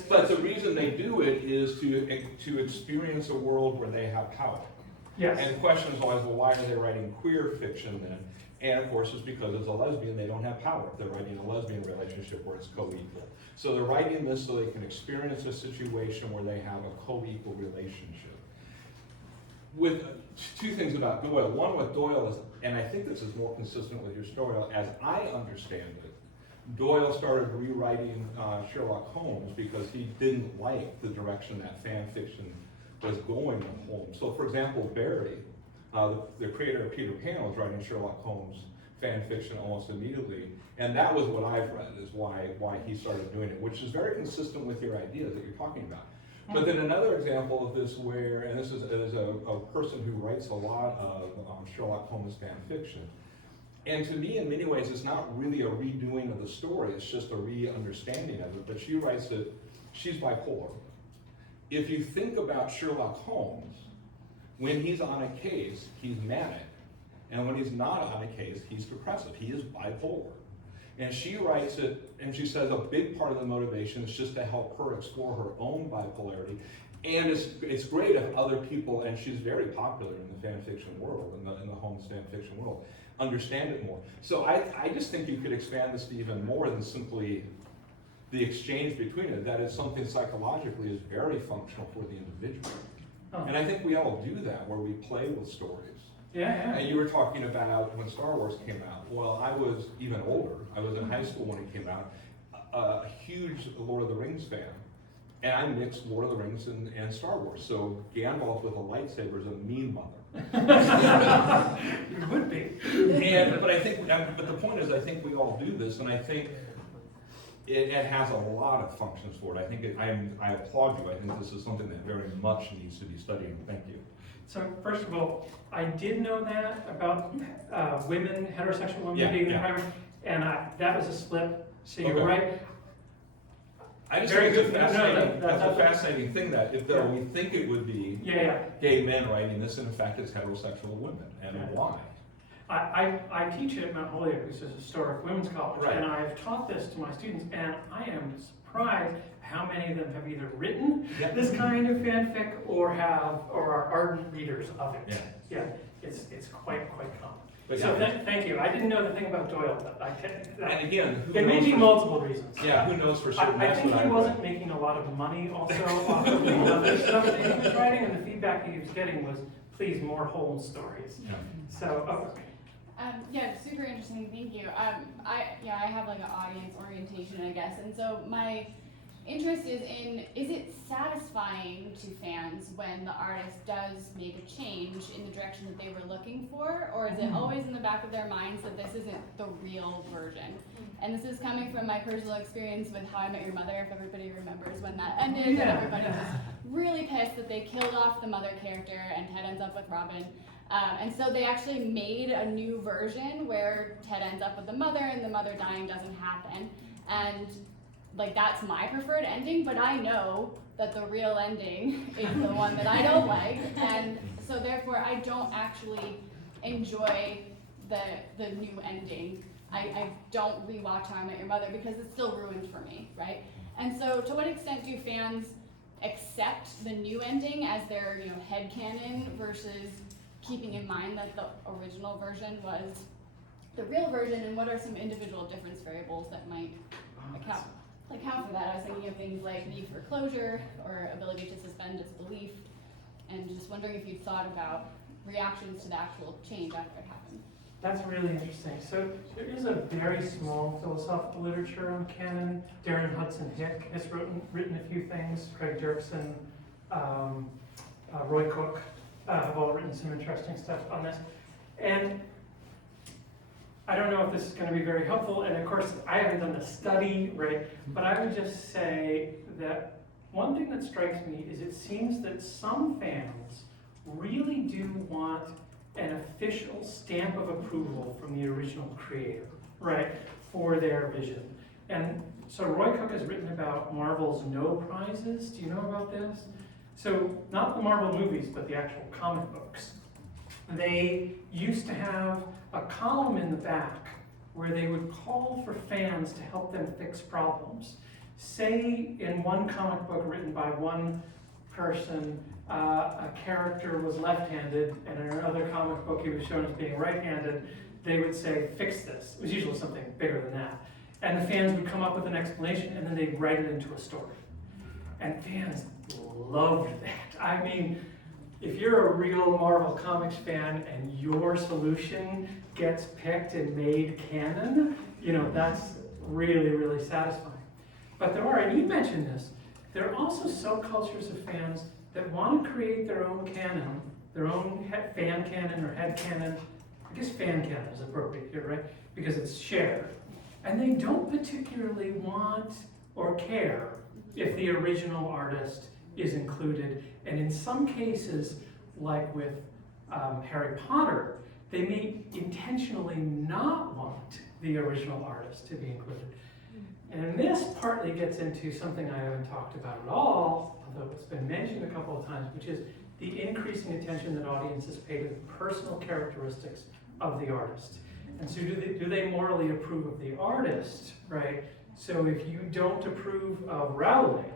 But the reason they do it is to experience a world where they have power. Yes. And questions always, well, why are they writing queer fiction then? And of course, it's because as a lesbian, they don't have power. They're writing a lesbian relationship where it's co-equal. So they're writing this so they can experience a situation where they have a co-equal relationship. With two things about Doyle. One with Doyle is, and I think this is more consistent with your story, as I understand it, Doyle started rewriting Sherlock Holmes because he didn't like the direction that fan fiction was going in Holmes. So for example, Barry, the creator of Peter Pan, was writing Sherlock Holmes fan fiction almost immediately, and that was what I've read is why he started doing it, which is very consistent with your ideas that you're talking about. But then another example of this where, and this is a person who writes a lot of Sherlock Holmes fan fiction, and to me in many ways it's not really a redoing of the story, it's just a re-understanding of it, but she writes that she's bipolar. If you think about Sherlock Holmes, when he's on a case, he's manic, and when he's not on a case, he's depressive. He is bipolar. And she writes it, and she says a big part of the motivation is just to help her explore her own bipolarity. And it's great if other people, and she's very popular in the fan fiction world, in the Holmes fan fiction world, understand it more. So I just think you could expand this to even more than simply the exchange between it. That is something psychologically is very functional for the individual. Oh. And I think we all do that, where we play with stories. Yeah. And you were talking about when Star Wars came out. Well, I was even older. I was in high school when it came out, a huge Lord of the Rings fan. And I mixed Lord of the Rings and Star Wars. So Gandalf with a lightsaber is a mean mother. You would be. But the point is, I think we all do this, and I think it has a lot of functions for it. I think I applaud you. I think this is something that very much needs to be studied. Thank you. So first of all, I did know that about women, heterosexual women Yeah, being the yeah. primary, and that was a slip. So you're Okay. right. I just Very think it's good. No, fascinating. that's That's a fascinating thing that if though Yeah. we think it would be Yeah. gay men writing this, and in fact it's heterosexual women, and Yeah. why? I teach at Mount Holyoke, which is a historic women's college, Right. and I've taught this to my students, and I am surprised how many of them have either written Yeah. this kind of fanfic or are ardent readers of it. Yeah. It's quite common. But So yeah. thank you. I didn't know the thing about Doyle, but And again, who it may knows be for- multiple reasons. Yeah, who knows for certain? I That's think what he I wasn't read. making a lot of money also off of the other stuff that he was writing, and the feedback he was getting was, please, more Holmes stories. Yeah. So, Yeah, super interesting, thank you. I have like an audience orientation, I guess, and so my interest is it satisfying to fans when the artist does make a change in the direction that they were looking for, or is it always in the back of their minds that this isn't the real version? And this is coming from my personal experience with How I Met Your Mother, if everybody remembers when that ended, and everybody was really pissed that they killed off the mother character and Ted ends up with Robin. And so they actually made a new version where Ted ends up with the mother and the mother dying doesn't happen. And like that's my preferred ending, but I know that the real ending is the one that I don't like. And so therefore I don't actually enjoy the new ending. I don't rewatch How I Met Your Mother because it's still ruined for me, right? And so to what extent do fans accept the new ending as their headcanon versus keeping in mind that the original version was the real version, and what are some individual difference variables that might account for that? I was thinking of things like need for closure or ability to suspend disbelief, and just wondering if you'd thought about reactions to the actual change after it happened. that's really interesting. So there is a very small philosophical literature on canon. Darren Hudson Hick has written a few things. Craig Dirksen, Roy Cook have all written some interesting stuff on this. And I don't know if this is going to be very helpful, and of course I haven't done the study, right? But I would just say that one thing that strikes me is it seems that some fans really do want an official stamp of approval from the original creator, right, for their vision. And so Roy Cook has written about Marvel's no prizes. Do you know about this? So not the Marvel movies, but the actual comic books. They used to have a column in the back where they would call for fans to help them fix problems. Say in one comic book written by one person, a character was left-handed, and in another comic book he was shown as being right-handed, they would say, fix this. It was usually something bigger than that. And the fans would come up with an explanation, and then they'd write it into a story. And fans loved that. I mean, if you're a real Marvel Comics fan and your solution gets picked and made canon, you know, that's really, really satisfying. But there are, and you mentioned this, there are also subcultures of fans that want to create their own canon, their own fan canon or head canon. I guess fan canon is appropriate here, right? Because it's shared. And they don't particularly want or care if the original artist is included. And in some cases, like with Harry Potter, they may intentionally not want the original artist to be included. And this partly gets into something I haven't talked about at all, although it's been mentioned a couple of times, which is the increasing attention that audiences pay to the personal characteristics of the artist. And so do they morally approve of the artist, right? So if you don't approve of Rowling,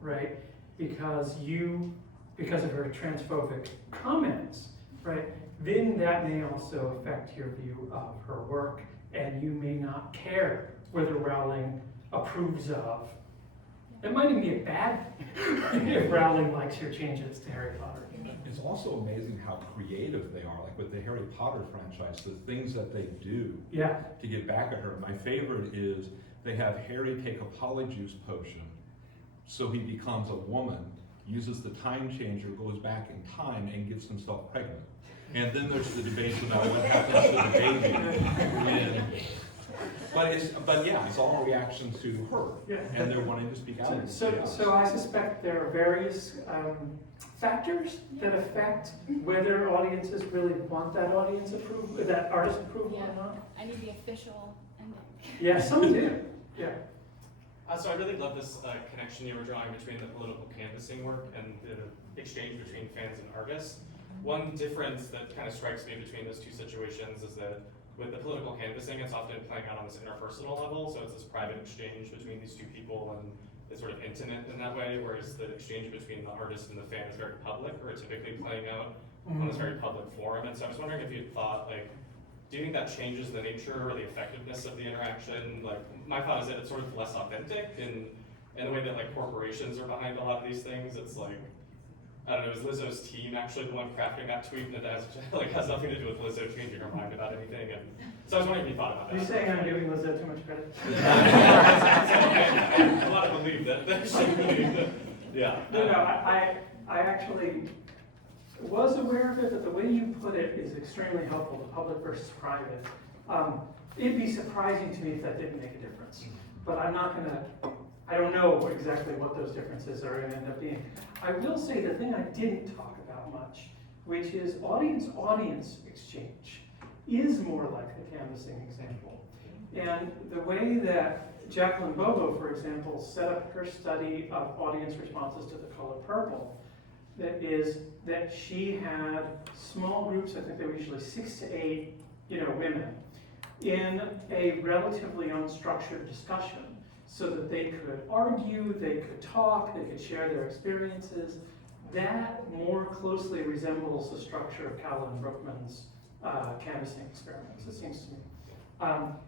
right, because of her transphobic comments, right, then that may also affect your view of her work, and you may not care whether Rowling approves of. It might even be a bad thing if Rowling likes your changes to Harry Potter. It's also amazing how creative they are, like with the Harry Potter franchise, the things that they do to get back at her. My favorite is they have Harry take a polyjuice potion, so he becomes a woman, uses the time changer, goes back in time, and gets himself pregnant. And then there's the debates about what happens to the baby. But yeah, it's all a reaction to her, and they're wanting to speak out. So I suspect there are various factors that affect whether audiences really want that artist approval or not. I need the official ending. Yeah, some do. Yeah. So I really love this connection you were drawing between the political canvassing work and the exchange between fans and artists. One difference that kind of strikes me between those two situations is that with the political canvassing, it's often playing out on this interpersonal level, so it's this private exchange between these two people, and it's sort of intimate in that way, whereas the exchange between the artist and the fan is very public, or typically playing out on this very public forum. And so I was wondering if you thought, like, do you think that changes the nature or the effectiveness of the interaction? Like, my thought is that it's sort of less authentic in the way that, like, corporations are behind a lot of these things. It's like, I don't know, is Lizzo's team actually the one crafting that tweet, and it has nothing to do with Lizzo changing her mind about anything? And so I was wondering if you thought about that. Are you saying I'm giving Lizzo too much credit? I want to believe that she believed it. Yeah. No, I actually was aware of it, but the way you put it is extremely helpful, the public versus private. It'd be surprising to me if that didn't make a difference. But I don't know exactly what those differences are going to end up being. I will say the thing I didn't talk about much, which is audience exchange, is more like the canvassing example. And the way that Jacqueline Bobo, for example, set up her study of audience responses to The Color Purple, that is that she had small groups, I think they were usually 6 to 8, women, in a relatively unstructured discussion, so that they could argue, they could talk, they could share their experiences. That more closely resembles the structure of Calvin Brookman's canvassing experiments, it seems to me.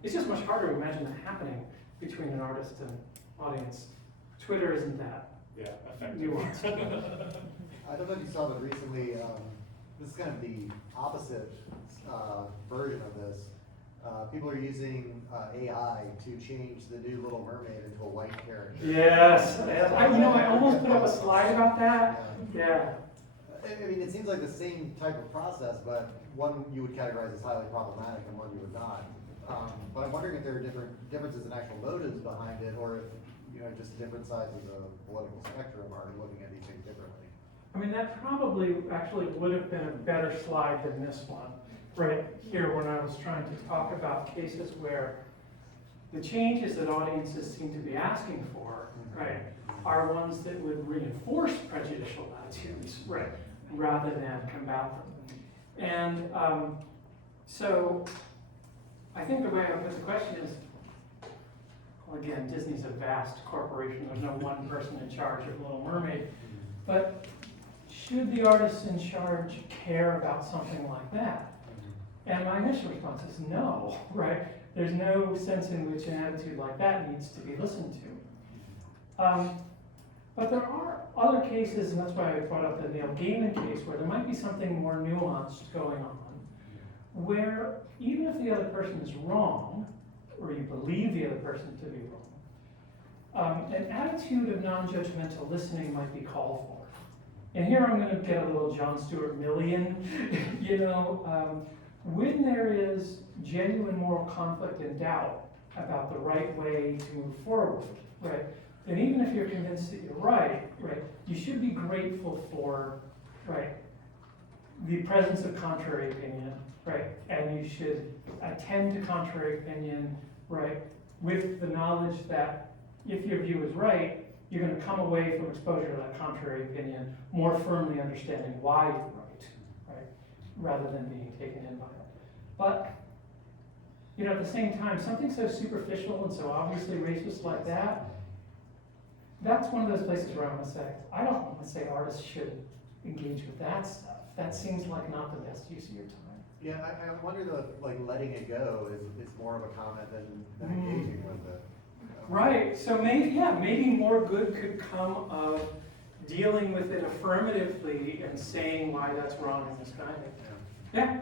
It's just much harder to imagine that happening between an artist and audience. Twitter isn't that nuanced. I don't know if you saw, but recently, this is kind of the opposite version of this. People are using AI to change the new Little Mermaid into a white character. Yes, I almost put up a slide about that. Yeah. I mean, it seems like the same type of process, but one you would categorize as highly problematic and one you would not. But I'm wondering if there are differences in actual motives behind it, or if, just different sides of the political spectrum are looking at these things differently. I mean, that probably actually would have been a better slide than this one. Right here, when I was trying to talk about cases where the changes that audiences seem to be asking for, right, are ones that would reinforce prejudicial attitudes, right, rather than combat them. And so I think the way I put the question is, well, again, Disney's a vast corporation. There's no one person in charge of Little Mermaid. But should the artists in charge care about something like that? And my initial response is no, right? There's no sense in which an attitude like that needs to be listened to. But there are other cases, and that's why I brought up the Neil Gaiman case, where there might be something more nuanced going on, where even if the other person is wrong, or you believe the other person to be wrong, an attitude of non-judgmental listening might be called for. And here I'm going to get a little John Stuart Millian, when there is genuine moral conflict and doubt about the right way to move forward, right? And even if you're convinced that you're right, you should be grateful for, right, the presence of contrary opinion, right? And you should attend to contrary opinion, right, with the knowledge that if your view is right, you're going to come away from exposure to that contrary opinion more firmly understanding why you're right, rather than being taken in by it. But, at the same time, something so superficial and so obviously racist like that, that's one of those places where I'm going to say, I don't want to say artists should engage with that stuff. That seems like not the best use of your time. Yeah, I wonder though, if, letting it go is more of a comment than engaging with it. Right, so maybe more good could come of dealing with it affirmatively and saying why that's wrong in this kind of. Yeah.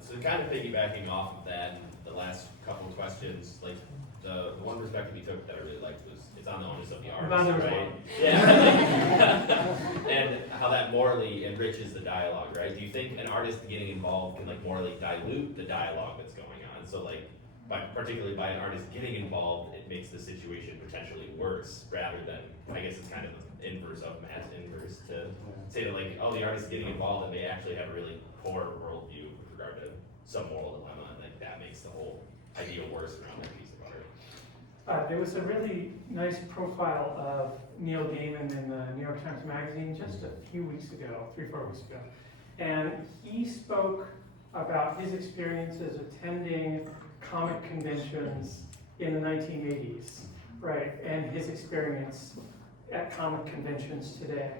So kind of piggybacking off of that, the last couple of questions, like the one perspective you took that I really liked was it's on the onus of the artist, right? Yeah. And how that morally enriches the dialogue, right? Do you think an artist getting involved can morally dilute the dialogue that's going on? So particularly by an artist getting involved, it makes the situation potentially worse rather than, I guess it's kind of the inverse of Matt's inverse to say that the artist getting involved and they actually have a really poor worldview with regard to some moral dilemma, and that makes the whole idea worse around that piece of art. There was a really nice profile of Neil Gaiman in the New York Times Magazine just a few weeks ago, 3-4 weeks ago. And he spoke about his experiences attending comic conventions in the 1980s, right? And his experience at comic conventions today.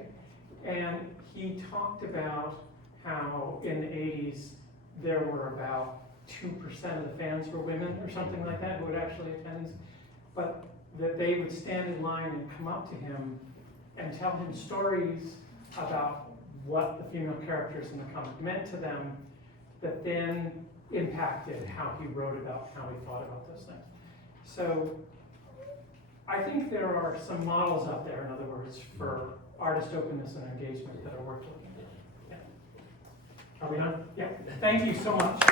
And he talked about how in the 80s there were about 2% of the fans were women or something like that who would actually attend, but that they would stand in line and come up to him and tell him stories about what the female characters in the comic meant to them that then impacted how he wrote about, how he thought about those things. So I think there are some models out there, in other words, for artist openness and engagement that are worth looking at. Yeah. Are we done? Yeah. Thank you so much.